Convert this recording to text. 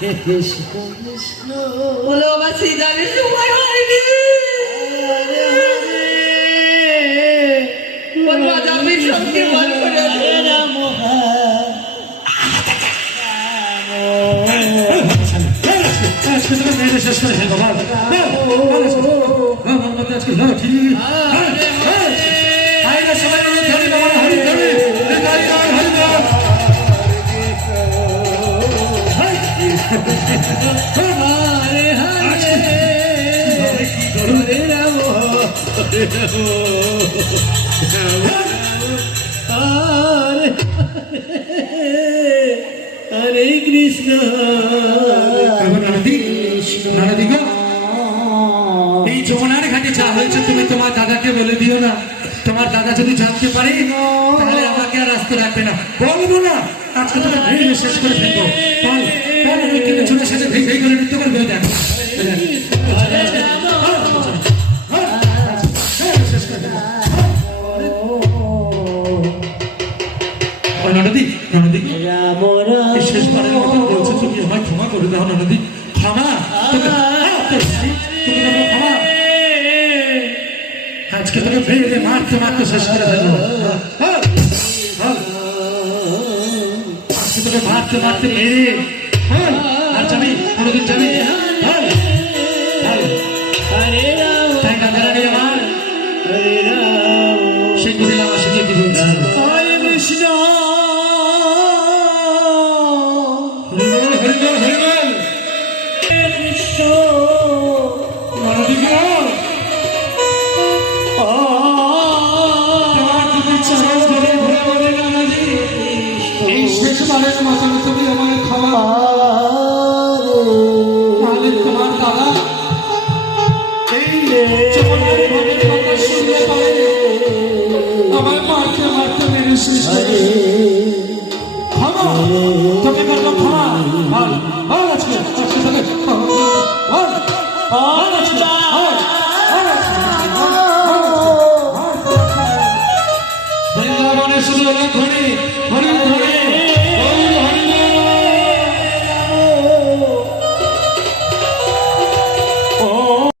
কৃষ্ণ কৃষ্ণ বলো আমার সিজারের সময় হয়নি। বলবো আজ আপনি সবকে বল করে রাম শেষ করে ফেলবো আজকে সবাই হরি বাবা হরি হরি হরে হরে রাম হরে হরে কৃষ্ণ এই যমুনার ঘাটে যা হয়েছে তুমি তোমার দাদাকে বলে দিও না। তোমার দাদা যদি জানতে পারে তাহলে আমাকে আর আসতে রাখবে না। বলবো না আজকে তোকে ভেঙে শেষ করে ফেলবো। বল বল আমি কিন্তু ছোট সাথে ভেঙে করে নৃত্য করবে দেখ ননদী ননদী শেষবারের মতো বলছে তুমি আমায় ক্ষমা করে দাও ননদী। ক্ষমা ক্ষমা আজকে তোকে ফেলে মারতে মারতে শেষ করে ফেলবো। আজকে তোকে মারতে মারতে মেরে আর যাবি কোনোদিন যাবি তাই না জানি আমার সেই বুঝলাম আসে কি বলছি হরে কৃষ্ণ কৃষ্ণ এই শেষবারের মতো তুমি আমাকে ক্ষমা তাহলে তোমার দাদা এই জীবনের ভাবের কথা শুনলে পারে আমায় মারতে মারতে মেরে শেষ করে ক্ষমা তোকে বললো ক্ষমা বল বল আজকে আজকে তোকে বল বল আজকে